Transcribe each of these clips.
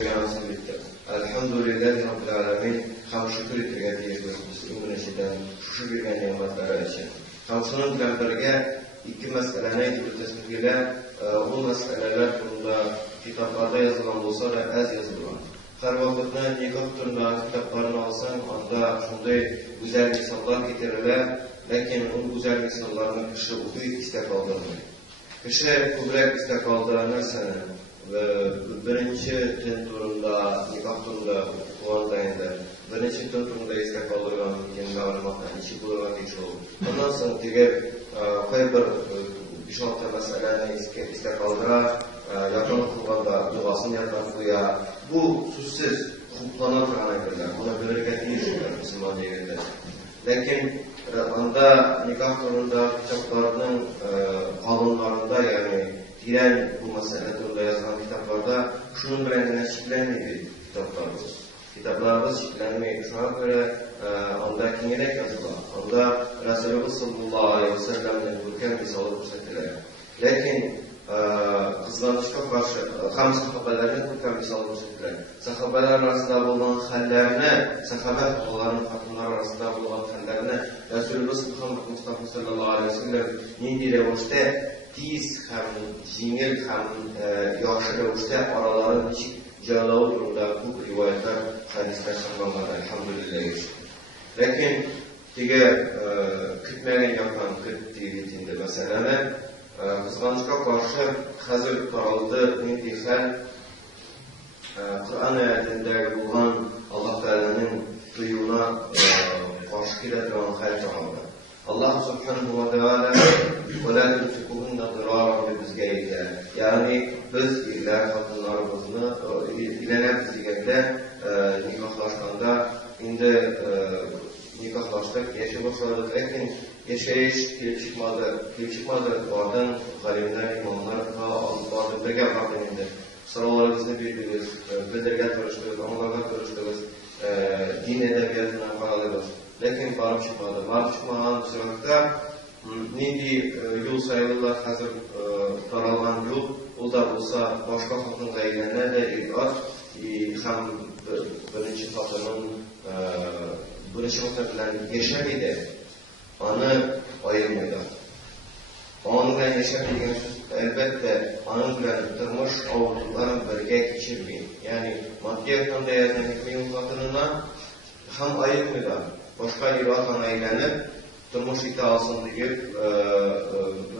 Elhamdülillahi Rabbil Alamin. Ham şükür ettirgen diyeceğiz Müslüman eşiden şu birgen nimetleri için. Ham şunun bilen birge iki meselene tasvirle bu meseleler turunda kitaplarda yazılan olsa da az yazılan. Her vakitte nikah turunda kitaplarını alsan anda şunday güzel misallar getirirler. Lakin o güzel misallarını kişi okuyup istek aldırmıyor. Kişi kubrak istek aldığını sana birinci tün turunda, nikah turunda okuğandayında birinci tün turunda istek aldırgan mümkün mağlumattan içi bulurgan geçi olur. Ondan sonra diğer koy bir 5-6 meseleni istek aldıra, yakın kılganda duasını yatan kuya. Bu susuz hukuklanan tırganaydılar. Buna bölürgen değişirler Müslüman değerler. Lakin anda nikah turunda kitaplarının kanunlarında yani diren bu mesele turunda yazılan kitaplarda şunun bilen şekillenmeydi kitaplarımız. Kitaplarımız şekillenmeydi. Şuna göre anda kingerek yazılan. Anda Resulullah sallallahu aleyhi ve sellem'den ülken misalı gösterdiler. Lakin kızlanışka karşı hem sahabelerden ülken misalı gösterdiler. Sahabeler arasında bulunan hallerine, sahabe oğulların kadınlar arasında bulunan hallerine Resulullah Mustafa sallallahu aleyhi ve sellem nindi revuşte tiz hem jingil hem yaxşı revuşte araların içi cağlağı durumda bu rivayetler hadisler sanmamalı elhamdülillah. Lakin diğer kütmeyen yapan küt diğerinde meselene kızganışka karşı hazır karaldı nindi hal Kur'an ayetinde bulunan Allah Teala'nın duyuğuna karşı kiletiren hal canlı. Allah subhanahu wa ta'ala وَلَا تُنْفِقُهُنَّ ضِرَارًا بِبِزْگَيْدَ Yani biz iller kadınlarımızını ilene bizgende nikahlaşkanda indi nikahlaştık, yaşa başladık. Lakin yaşayış kelçikmadı vardan galimler, imamlar vardı, birge vardı indi. Sıralarımızı bildirgen törüştürüz, onlarla törüştürüz, din edebiyatından karalıyız. Lakin barıp çıkmadı. Barıp çıkmadan bu sırada nindi yol sayılırlar hazır taralgan yol. O da olsa başka hakkında eğlenler de ilgat hem birinci hatının birinci hatırlan yaşamaydı. Anı ayırmaydı. Onun bilen yaşamaydı elbette anın bilen tutulmuş avutlarını birge geçirmeyin. Yani maddi yakında yazan hikmeyin hatırına hem ayırmaydı. Başka iratana eğlenip turmuş iddiasını deyip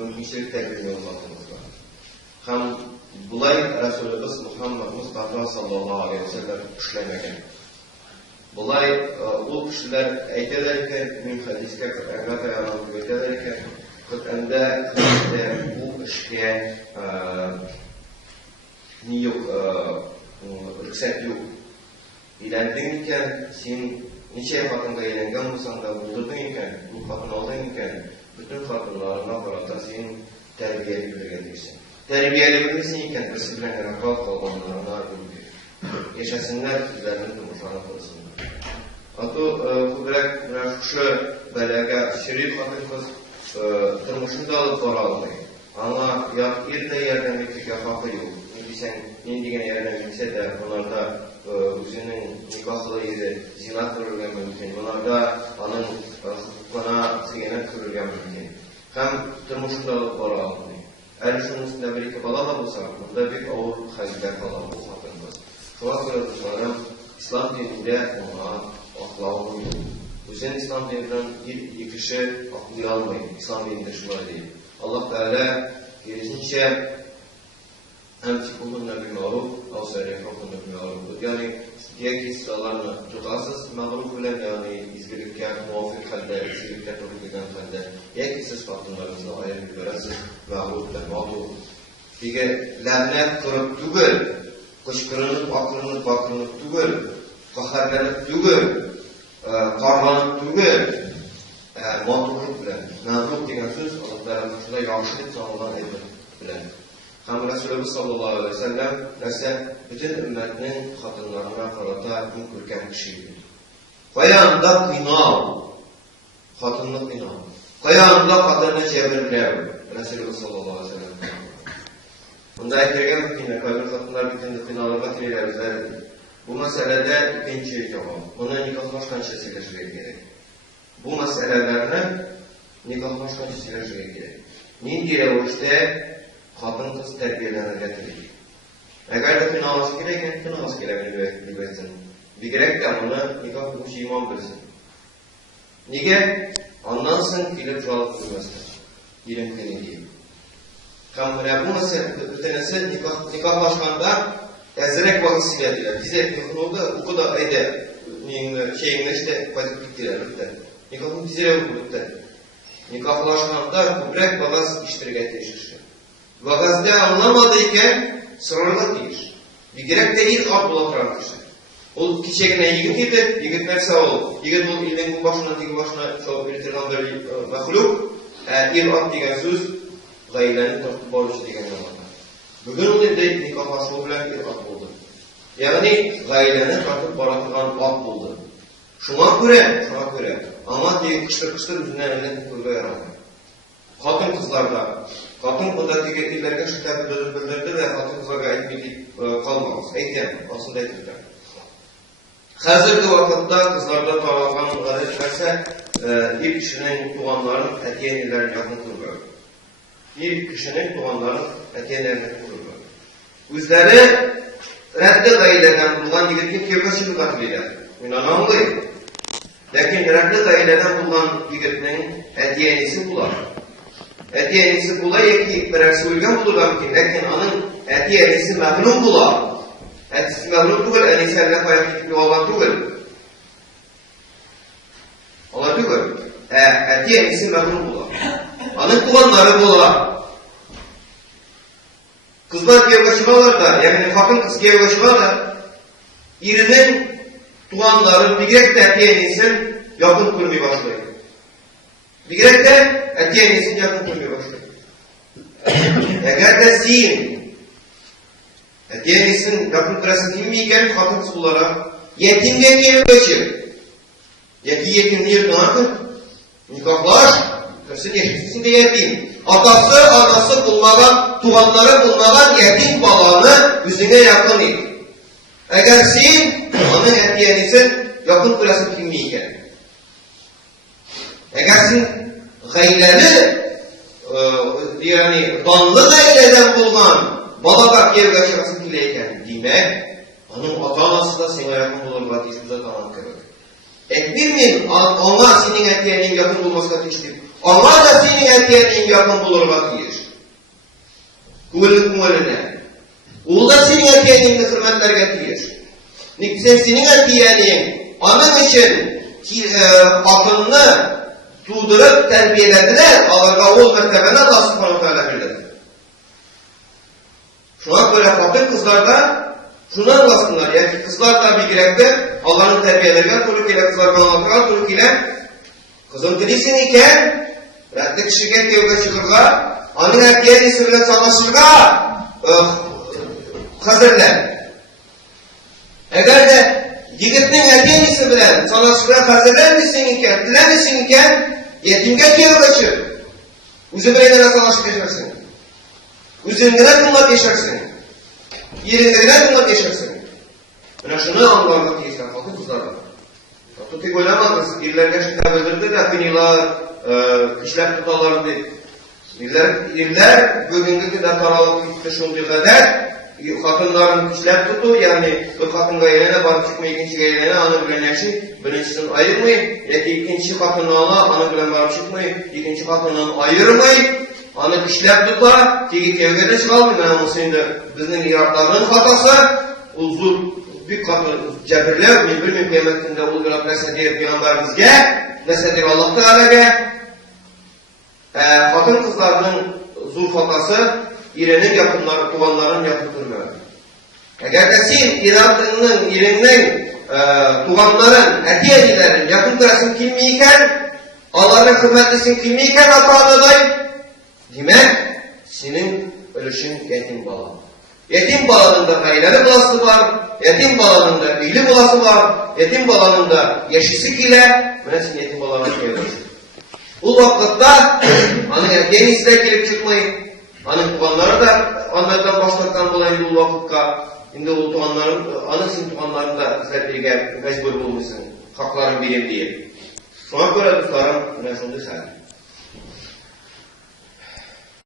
mümkünçilik tedbirini olmakımızda. Hem bulay Resulümüz Muhammed Mustafa sallallahu aleyhi ve sellem işlemegen. Bulay bu kişiler eytelerken müm hadiske Kur'an'a dayanıp eytelerken Kur'an'da bu işe ni yok, rükset yok. İlendinken sen niçe kadınga eğlengen olsan da buldurdun iken, bu kadın aldın iken, bütün kadınlarına karata senin terbiyeli bilirgendirsin. Terbiyeli bilirsin iken, ısıbren rakat kalmanlarına ülgü. Yaşasınlar, sizlerin durmuşlarına kılsınlar. Atı, kubrak, şu belega, şerif kadın kız, durmuşunda alıp para almayı. Ama irde yerden bir hakkı yok. Sen indigen yerden gitse de onlarda özünün nikahlı yeri zinat kırılgan mümkün. Onlarda anın hukukuna sigenet kırılgan mümkün. Hem turmuşunda alıp para almayı. Eğer şunun üstünde bir iki bala da olsa, bunda bir ağır hazirler falan olmaktanız. Şuna göre dostlarım, İslam dininde ona ahlağı yok. Özün İslam dininden bir kişi aklıyı almayın. İslam dininde şuna değil. Allah Teala geresince أمسكوهن بالمعروف أو سرحوهن بالمعروف. Yani diğer kıssalarını tutasız mağruf olan yani izgirlikler, muvafık halde, izgirlikler kabul eden halde diğer kıssas kadınlarımızla ayrı görəsiz mağruf ve mağruf. Diğer lənət qırıb tügül, kışkırınıp, bakırınıp tügül, qaharlanıp tügül, qarlanıp tügül, mağrufluk bilen. Mağruf degen söz Allah'ın başında yaxşılık sanılan ayıbı bilen. Hem Resulullah sallallahu aleyhi ve sellem bütün ümmetinin kadınlarına karata gün kürken kişiydi. Kayağında kıynav, kadınlık kıynav. Kayağında kadını çevirler Resulullah sallallahu aleyhi ve sellem. Bunda aytırgan mümkün, kayber kadınlar bütün alırga tireler üzerinde. Bu meselede ikinci cevap. Onu nikahlaşkan çizgileştirmek gerek. Bu meselelerini nikahlaşkan çizgileştirmek gerek. Nindire o işte kadın kız terbiyelerine getirir. Eğer de kınaması gerek, kınaması gerekli bilsin. Bir gerek de onu nikah bu iman bilsin. Nige? Anlansın ki cevap vermezsin. Yerim kini diyeyim. Kamera bu mesele bir tanesi nikahlaşkanda ezerek vakit edilir. Bize yakınoldu o kadar ayda şeyinle işte vakit diler. Nikahın dizire okudu. Nikahlaşkanda kübrek vagaz iştirak etmiştir. Vagazda anlamadıyken sırrına değil. Bir gerek de ilk ad bulaklarmıştır. O kişiye yigit idi, yigit mersa ol. Yigit ol ilden bu başına, digi başına çok belirtilen bir mahluk. İl ad diyen söz gaylenin tartıp barışı diyen zamanlar. Bugün o dedi nikahlaşma bilen bir ad oldu. Yani gaylenin tartıp baratılan ad oldu. Şuna göre. Ama diye kıştır yüzünden eline koyda yaradı. Kadın kızlarda, kadın kızlar diğerlerine şiddet bildirdi ve kadın kızlara aytmayıp kalmamız. Aytayım, aslında aytayım. Hazırki vakitte kızlarda tağlanan çıkarsa ilk kişinin doğanların etiyenlerini yakın kuruluyor. İlk kişinin doğanların etiyenlerini kuruluyor. Üzleri reddi gayleden bulunan yigitin kevgesi katılıyla. İnanamlıyım. Lakin reddi gayleden bulunan yigitinin etiyenisi bular. Etiyenisi bular ki birisi uygun bulurlar mümkün. Lakin onun etiyenisi məhlum bular. Etisi məhlum tugul, eniserle hayat gibi olan tugul. Ola tugul. Etiyenisi məhlum bular. Onun tuğanları bular. Kızlar gevgaşımalar da, yani kadın kız gevgaşımalar da, irinin tuğanları bir gerek de etiyenisin yakın kurmaya başlayın. Bir gerek de etiyenisin yakın kurmaya başlayın. Eğer de zihin, etiyenisin yakın kurasın bilmeyken kadın kız olarak yetimden gevgaşı. Yetimliği yırtmaktır. Nikahlaş, kırsın yetimsin de yetim. Atası, anası bulmadan, tuğanları bulmadan yetim balanı yüzüne yakın et. Eğer sen onun etiyenisin yakın kurasın bilmeyken. Eğer sen gayleli, yani danlı gayleden bulunan balabak yer kaçırasın dileyken demek, onun ata-anası da sana yakın bulunmak hiçbir zaman kırık. Etmir ona senin etiyenin yakın bulmasına teşkil. Ona da senin etiyenin yakın bulunmak diyor. Kuvvetine. O da senin etiyenin hürmetler getiriyor. Sen senin etiyenin onun için akılını tuğdurup terbiyelediler. Allah'a ol mertebene Allah subhanahu teala bildirdi. Şuna göre kadın kızlarda şuna anlasınlar. Yani kızlar da bir girekte Allah'ın terbiyelerine turuk ile kızlar kanalına turuk ile kızım kilisin iken reddi kişiye kevga çıkırga onun erkeğin isimle savaşırga hazırlar. Eğer de yigitinin erkeğin isimle savaşırga hazırlar mısın iken, dilemişsin iken yetimge kevga çık. Üzü bireylerine savaşıp yaşarsın. Üzündüne bunlar yaşarsın. Yerindekine bunlar yaşarsın. Yani şunu anlamak istedim. Bakın kızlarla. Hatta tek oynamadınız. İllerine şiddet bildirdi de kıyılar, kişiler tutalardı. İller bugünkü kadar taralık gitmiş olduğu kadar kadınların kişiler tutu. Yani bir kadınga eline barıp çıkma ikinci eline anı bilen eşi birincisini ayırmayın. Ya ki ikinci kadını ala anı bilen barıp çıkmayın. İkinci kadını ayırmayın. Anı kişiler tutar. Teki kevgede çıkalmayın. Yani şimdi bizim Irakların hatası uzun bir kadın cebirler mi bilmem kıymetinde ulgulat nesedir Peygamberimizge nesedir Allah Teala'ge kadın kızlarının zulfatası İrenin yakınları, tuğanların yakıntırmıyor. Eğer de sen İrenin tuğanların, etiyelilerin yakıntırasın kimliğiken Allah'ın hürmetlisin kimliğiken hatalıdayım demek senin ölüşün yetim balı. Yetim balanında gayreli bulası var, yetim balanında iyili bulası var, yetim balanında yaşısık ile münesin yetim balanına gelirsin. Bu vakitte hani erkeğin istek gelip çıkmayın, Anın tuğanları da onlardan başlattan bulan yıl vakıfka, indi o tuğanların, anın sin tuğanların da bizlerge mecbur bulmuşsun, hakların birim diye. Şuna göre dostlarım, öne şunu söyleyeyim.